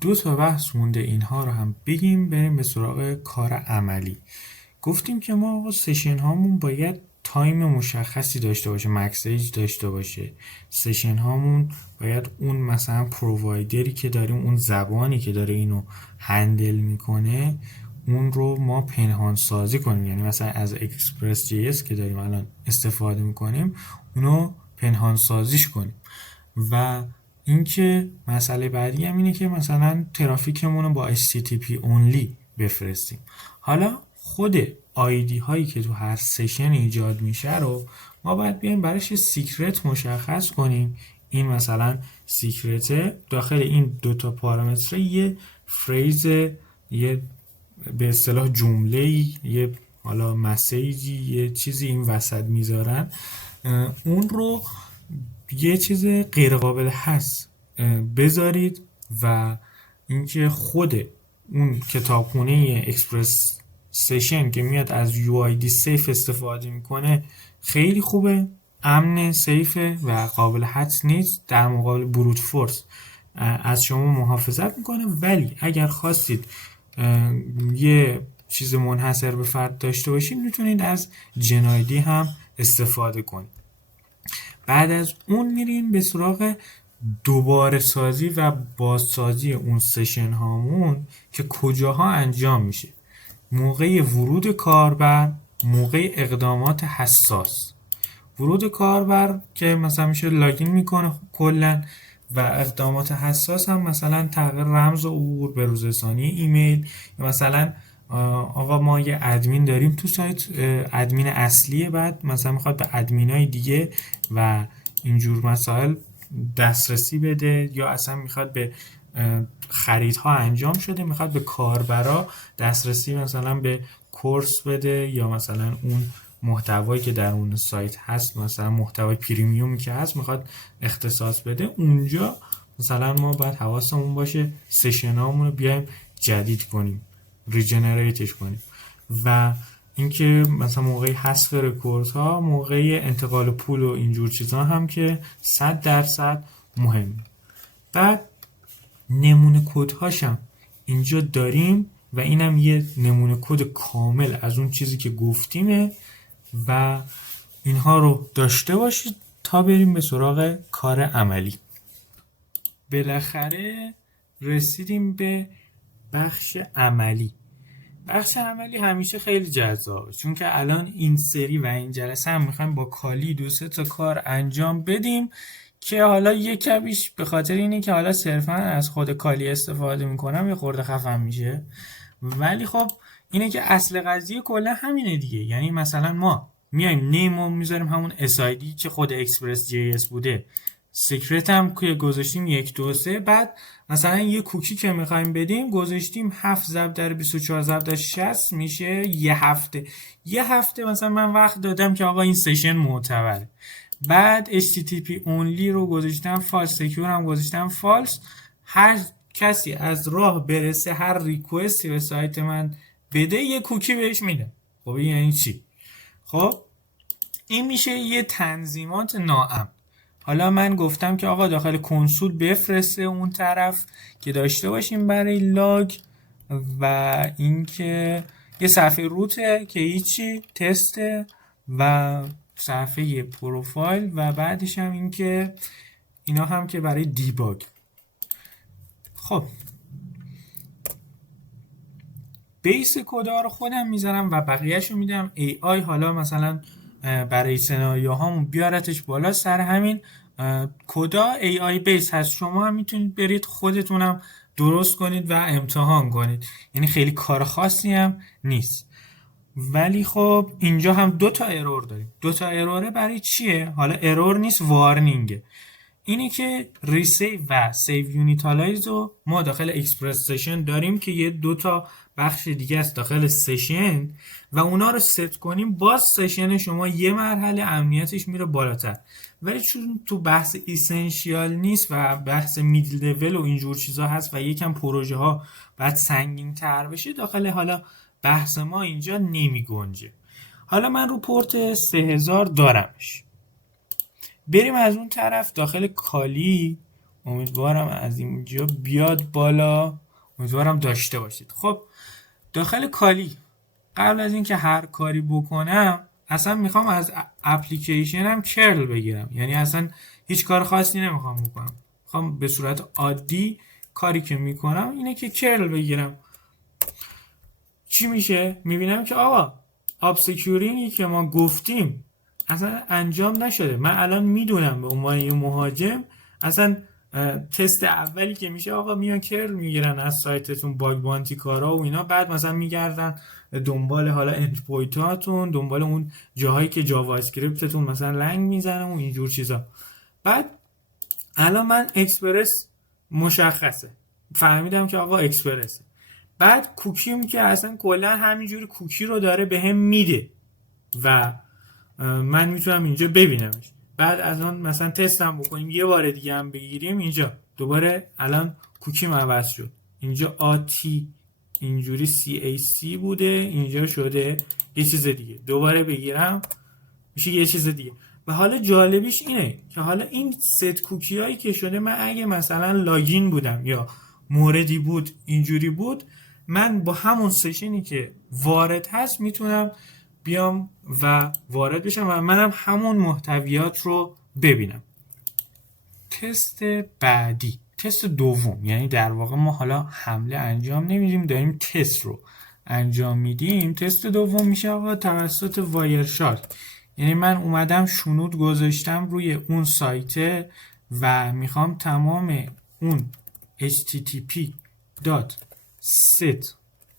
دو تا بحث مونده، اینها رو هم بگیم بریم به سراغ کار عملی. گفتیم که ما سشن هامون باید تایم مشخصی داشته باشه، مکسیج داشته باشه. سشن هامون باید اون مثلا پرووایدری که داریم، اون زبانی که داره اینو هندل میکنه، اون رو ما پنهان سازی کنیم. یعنی مثلا از اکسپرس جی اس که داریم الان استفاده میکنیم، اونو پنهان سازیش کنیم. و اینکه مسئله بعدی هم اینه که مثلا ترافیکمون رو با HTTP only بفرستیم. حالا خود آیدی هایی که تو هر سشن ایجاد میشه رو ما باید بیایم براش سیکرت مشخص کنیم. این مثلا سیکرت داخل این دوتا پارامتر یه فریز، یه به اصطلاح جمله، یه حالا مسیجی، یه چیزی این وسط میذارن. اون رو یه چیز غیر قابل حذف بذارید و اینکه خود اون کتابخونه اکسپرس سشن که میاد از یو آی دی سیف استفاده میکنه خیلی خوبه، امن، سیفه و قابل حدس نیست، در مقابل بروت فورس از شما محافظت میکنه. ولی اگر خواستید یه چیز منحصر به فرد داشته باشید میتونید از جنایدی هم استفاده کنید. بعد از اون میریم به سراغ دوباره سازی و بازسازی اون سشن هامون که کجاها انجام میشه: موقع ورود کاربر، موقع اقدامات حساس. ورود کاربر که مثلا میشه لاگین میکنه کلا، و اقدامات حساس هم مثلا تغییر رمز و عبور، بروزرسانی ایمیل، یا مثلا آقا ما یه ادمین داریم تو سایت، ادمین اصلیه، بعد مثلا میخواد به ادمینای دیگه و اینجور مسائل دسترسی بده، یا اصلا میخواد به خریدها انجام شده میخواد به کاربرا دسترسی مثلا به کورس بده، یا مثلا اون محتوایی که در اون سایت هست، مثلا محتوای پریمیومی که هست میخواد اختصاص بده. اونجا مثلا ما باید حواسمون باشه سشنامون رو بیایم جدید کنیم، ریجنریتش کنیم. و اینکه مثلا موقع حذف رکورد ها، موقع انتقال پول و اینجور چیزا هم که 100% مهمه. بعد نمونه کد هاشم اینجا داریم و اینم یه نمونه کد کامل از اون چیزی که گفتیمه و اینها رو داشته باشید تا بریم به سراغ کار عملی. بالاخره رسیدیم به بخش عملی. بخش عملی همیشه خیلی جذابه، چون که الان این سری و این جلسه هم میخوایم با کالی 2-3 تا کار انجام بدیم که حالا یک کمیش به خاطر اینه که حالا صرفا از خود کالی استفاده میکنم یه خورده خفم میشه، ولی خب اینه که اصل قضیه کلا همینه دیگه. یعنی مثلا ما میایم نیمو میذاریم همون SID که خود اکسپرس جی اس بوده، سیکرت هم که گذاشتیم 1 2 3، بعد مثلا یه کوکی که میخوایم بدیم گذاشتیم 7/24/60 میشه یه هفته مثلا من وقت دادم که آقا این سشن معتبره. بعد HTTP only رو گذاشتم فالس، سکیور هم گذاشتم فالس. هر کسی از راه برسه، هر ریکوستی به سایت من بده، یه کوکی بهش میدم. خب این یعنی چی؟ خب این میشه یه تنظیمات ناامن. حالا من گفتم که آقا داخل کنسول بفرسته اون طرف که داشته باشیم برای لاگ، و اینکه یه صفحه روته که هیچی تسته، و صفحه پروفایل، و بعدش هم اینکه اینا هم که برای دیباگ. خب بیس کدا رو خودم میذارم و بقیه‌شو میدم AI. حالا مثلا برای سناریوهامون بیارتش بالا. سر همین کدا AI بیس هست، شما هم میتونید برید خودتونم درست کنید و امتحان کنید، یعنی خیلی کار خاصی هم نیست. ولی خب اینجا هم 2 تا ارور داریم. 2 تا اروره برای چیه؟ حالا ارور نیست، وارنینگه. اینی که ریسیو و سیو یونیتالایز رو ما داخل اکسپرس سشن داریم که یه 2 تا بخش دیگه است داخل سشن، و اونا رو ست کنیم باز سشن شما یه مرحله امنیتش میره بالاتر. ولی چون تو بحث ایسنشیال نیست و بحث میدل لول و اینجور چیزا هست و یکم پروژه ها باید سنگین تر بشه، داخل حالا بحث ما اینجا نمی گنجه. حالا من رو پورت 3000 دارمش. بریم از اون طرف داخل کالی امیدوارم از اینجا بیاد بالا، امیدوارم داشته باشید. خب داخل کالی قبل از اینکه هر کاری بکنم اصلا میخوام از اپلیکیشنم کرل بگیرم، یعنی اصلا هیچ کار خاصی نمیخوام بکنم، میخوام به صورت عادی کاری که میکنم اینه که کرل بگیرم. چی میشه؟ میبینم که آقا آپ سکیورینگی که ما گفتیم اصلا انجام نشده. من الان میدونم به عنوان یه مهاجم اصلا تست اولی که میشه آقا میان کرل میگیرن از سایتتون، باگ بانتی کارا و اینا، بعد مثلا میگردن دنبال حالا اندپوینتاتون، دنبال اون جاهایی که جاوا اسکریپتتون مثلا لنگ میزنه و اینجور چیزا. بعد الان من اکسپرس مشخصه، فهمیدم که آقا اکسپرسه. بعد کوکیم که اصلا کلا همینجوری کوکی رو داره بهم میده و من میتونم اینجا ببینمش. بعد از اون مثلا تستم بکنیم، یه بار دیگه هم بگیریم، اینجا دوباره الان کوکیم عوض شد، اینجا آتی اینجوری CAC بوده، اینجا شده یه چیز دیگه، دوباره بگیرم میشه یه چیز دیگه. و حالا جالبیش اینه که حالا این ست کوکی هایی که شده، من اگه مثلا لاگین بودم یا موردی بود اینجوری بود، من با همون سشنی که وارد هست میتونم بیام و وارد بشم و منم همون محتویات رو ببینم. تست بعدی، تست دوم، یعنی در واقع ما حالا حمله انجام نمیدیم، داریم تست رو انجام میدیم. تست دوم میشه آقا توسط وایرشارک، یعنی من اومدم شنود گذاشتم روی اون سایت و میخوام تمام اون http.set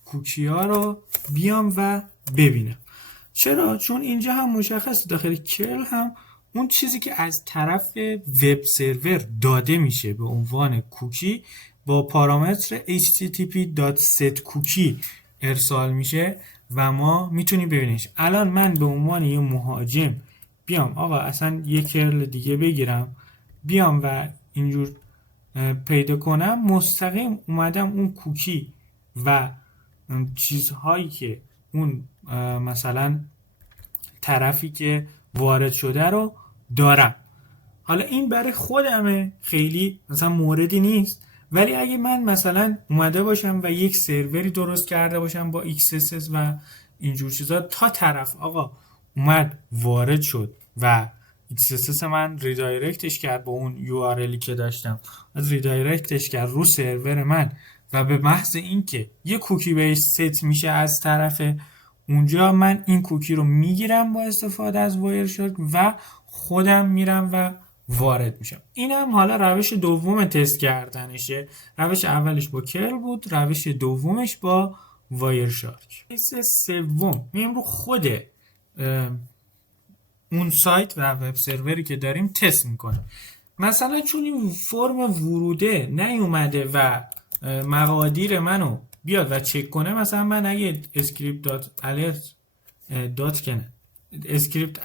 کوکی ها رو بیام و ببینم. چرا؟ چون اینجا هم مشخصه داخل کرل هم اون چیزی که از طرف وب سرور داده میشه به عنوان کوکی با پارامتر http.set کوکی ارسال میشه و ما میتونیم ببینیش. الان من به عنوان یه مهاجم بیام آقا اصلا یه کرل دیگه بگیرم، بیام و اینجور پیدا کنم، مستقیم اومدم اون کوکی و چیزهایی که اون مثلا طرفی که وارد شده رو دارم. حالا این برای خودمه، خیلی مثلا موردی نیست، ولی اگه من مثلا اومده باشم و یک سروری درست کرده باشم با XSS و اینجور چیزا، تا طرف آقا اومد وارد شد و XSS من ریدایرکتش کرد با اون URLی که داشتم، از ریدایرکتش کرد رو سرور من و به محض اینکه یه کوکی بهش ست میشه از طرف اونجا، من این کوکی رو میگیرم با استفاده از وایرشارک و خودم میرم و وارد میشم. این هم حالا روش دوم تست کردنشه. روش اولش با کرل بود، روش دومش با وایرشارک. روش سوم میریم رو خود اون سایت و وب سروری که داریم تست میکنیم. مثلا چون این فرم وروده نیومده و مقادیر منو بیاد و چک کنه، مثلا من اگه اسکریپت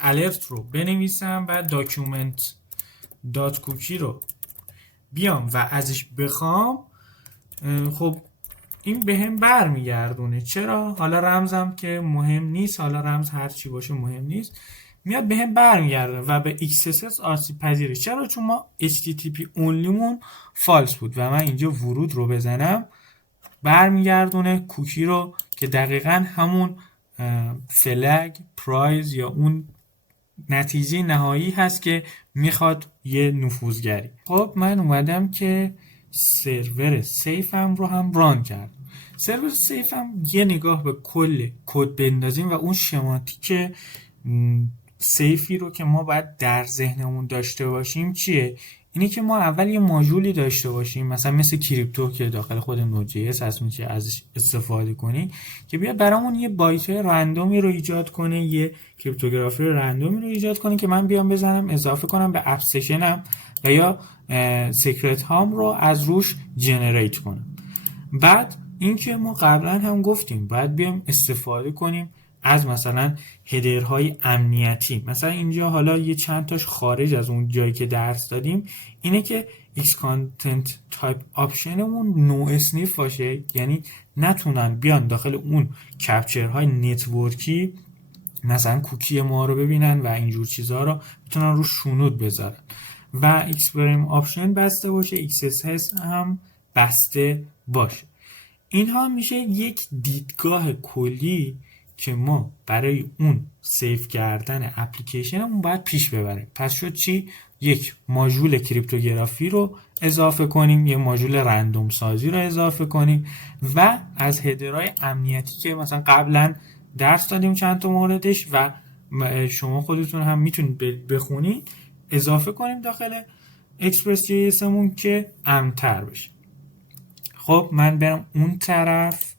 الرت رو بنویسم و داکیومنت دات کوکی رو بیام و ازش بخوام، خب این به هم برمیگردونه. چرا؟ حالا رمزم که مهم نیست، حالا رمز هر چی باشه مهم نیست، میاد به هم برمیگردونه و به XSS آسیب پذیره. چرا؟ چون ما HTTP اونلیمون فالس بود و من اینجا ورود رو بزنم برمیگردونه کوکی رو که دقیقا همون فلگ پرایز یا اون نتیجه نهایی هست که میخواد یه نفوذگری. خب من اومدم که سرور سیفم رو هم ران کردم. سرور سیفم یه نگاه به کل کد بندازیم و اون شماتیک سیفی رو که ما باید در ذهنمون داشته باشیم چیه؟ اینه که ما اول یه ماژولی داشته باشیم، مثلا مثل کریپتو که داخل خود نود.js هست، میشه ازش استفاده کنی که بیاد برامون یه بایت رندومی رو ایجاد کنه، یه کریپتوگرافی رندومی رو ایجاد کنه که من بیام بزنم اضافه کنم به اپ سشنم و یا سیکرت هام رو از روش جنریت کنم. بعد اینکه ما قبلا هم گفتیم باید بیام استفاده کنیم از مثلا هدرهای امنیتی. مثلا اینجا حالا یه چند تاش خارج از اون جایی که درس دادیم، اینه که X content type optionمون نو اسنیف باشه، یعنی نتونن بیان داخل اون کپچرهای نتورکی مثلا کوکی ما رو ببینن و اینجور چیزها رو بتونن رو شنود بذارن. و XFrame آپشن بسته باشه، XSS هم بسته باشه. اینها میشه یک دیدگاه کلی که ما برای اون سیو کردن اپلیکیشنمون باید پیش ببریم. پس شد چی؟ یک ماژول کریپتوگرافی رو اضافه کنیم، یک ماژول رندوم سازی رو اضافه کنیم و از هدرهای امنیتی که مثلا قبلا درس دادیم چند تا موردش و شما خودتون هم میتونید بخونید اضافه کنیم داخل اکسپرس جی اس مون که امن‌تر بشه. خب من برم اون طرف،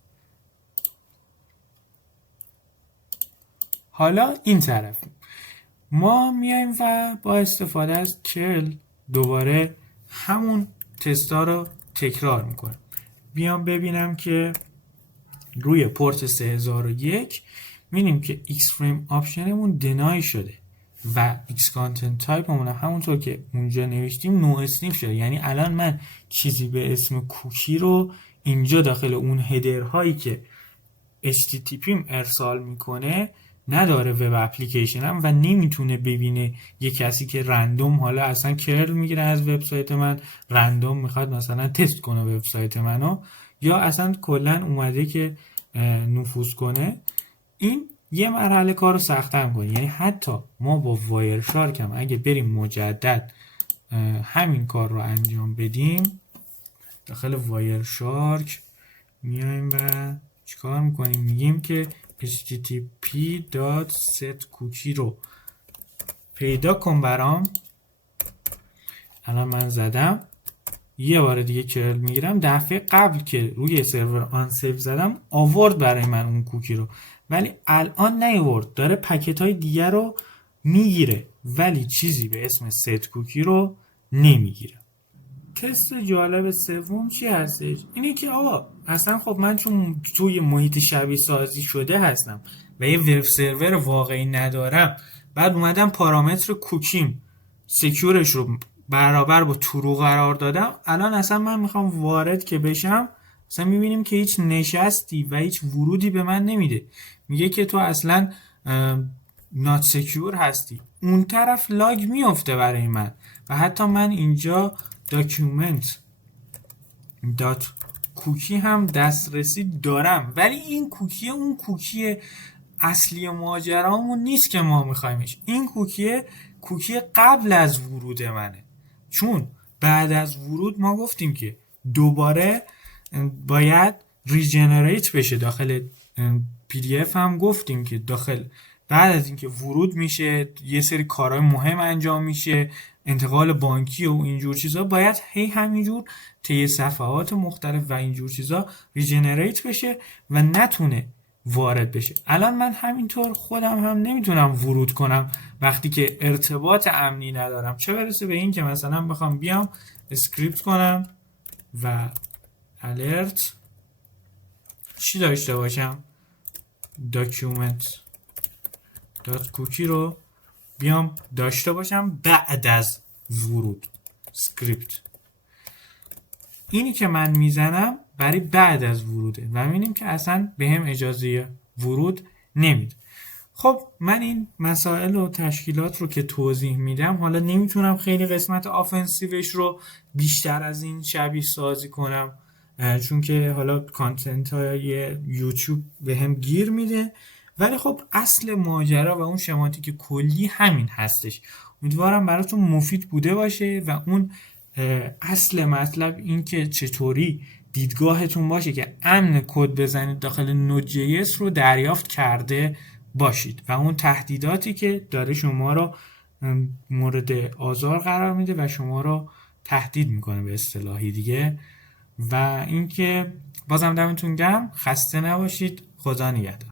حالا این طرف ما میایم و با استفاده از کرل دوباره همون تستا رو تکرار میکنم. بیام ببینم که روی پورت 3001 میبینیم که XFrame آپشنمون دنای شده و XContent type همون همونطور که اونجا نوشتیم نو اسنیپ شده. یعنی الان من چیزی به اسم کوکی رو اینجا داخل اون هدر هایی که HTTP ارسال میکنه نداره وب اپلیکیشنم و نمیتونه ببینه یه کسی که رندوم حالا اصلا کرل میگیره از وبسایت من، رندوم میخواد مثلا تست کنه وبسایت منو، یا اصلا کلا اومده که نفوذ کنه. این یه مرحله کارو سخت‌تر می‌کنه. یعنی حتی ما با وایر شارک هم اگه بریم مجدد همین کار رو انجام بدیم، داخل وایر شارک میایم و چیکار میکنیم؟ میگیم که http.setCookie رو پیدا کن برام. الان من زدم، یه بار دیگه کرل میگیرم. دفعه قبل که روی سرور آن سیو زدم آورد برای من اون کوکی رو، ولی الان نیورد، داره پکت های دیگه رو میگیره ولی چیزی به اسم ست کوکی رو نمیگیره. تست جالب سوم چی هستش؟ اینه که آقا اصلا خب من چون توی محیط شبیه سازی شده هستم و یه وب سرور واقعی ندارم، بعد اومدم پارامتر کوکیم سکیورش رو برابر با ترو قرار دادم، الان اصلا من میخوام وارد که بشم اصلا میبینیم که هیچ نشستی و هیچ ورودی به من نمیده. میگه که تو اصلا نات سکیور هستی. اون طرف لاگ میفته برای من و حتی من اینجا داکیومنت دات کوکی هم دسترسی دارم، ولی این کوکی اون کوکی اصلی ماجرامون نیست که ما میخوایمش. این کوکی قبل از ورود منه، چون بعد از ورود ما گفتیم که دوباره باید ریجنریت بشه. داخل پی دی اف هم گفتیم که داخل بعد از اینکه ورود میشه یه سری کارهای مهم انجام میشه، انتقال بانکی و اینجور چیزا، باید هی همینجور طی صفحات مختلف و اینجور چیزا ریجنریت بشه و نتونه وارد بشه. الان من همینطور خودم هم نمیتونم ورود کنم وقتی که ارتباط امنی ندارم، چه برسه به این که مثلا بخوام بیام اسکریپت کنم و الرت چی داشته باشم، داکیومنت دات کوکی رو بیام داشته باشم بعد از ورود. اسکریپت اینی که من میزنم برای بعد از وروده و میبینیم که اصلا به هم اجازه ورود نمیده. خب من این مسائل و تشکیلات رو که توضیح میدم، حالا نمیتونم خیلی قسمت آفنسیوش رو بیشتر از این شبیه سازی کنم چون که حالا کانتنت های یوتیوب به هم گیر میده، ولی خب اصل ماجرا و اون شماتیک کلی همین هستش. امیدوارم براتون مفید بوده باشه و اون اصل مطلب این که چطوری دیدگاهتون باشه که امن کد بزنید داخل نود.js رو دریافت کرده باشید و اون تهدیداتی که داره شما رو مورد آزار قرار میده و شما رو تهدید میکنه به اصطلاحی دیگه. و اینکه بازم دمتون گرم، خسته نباشید، خدا نگهدار.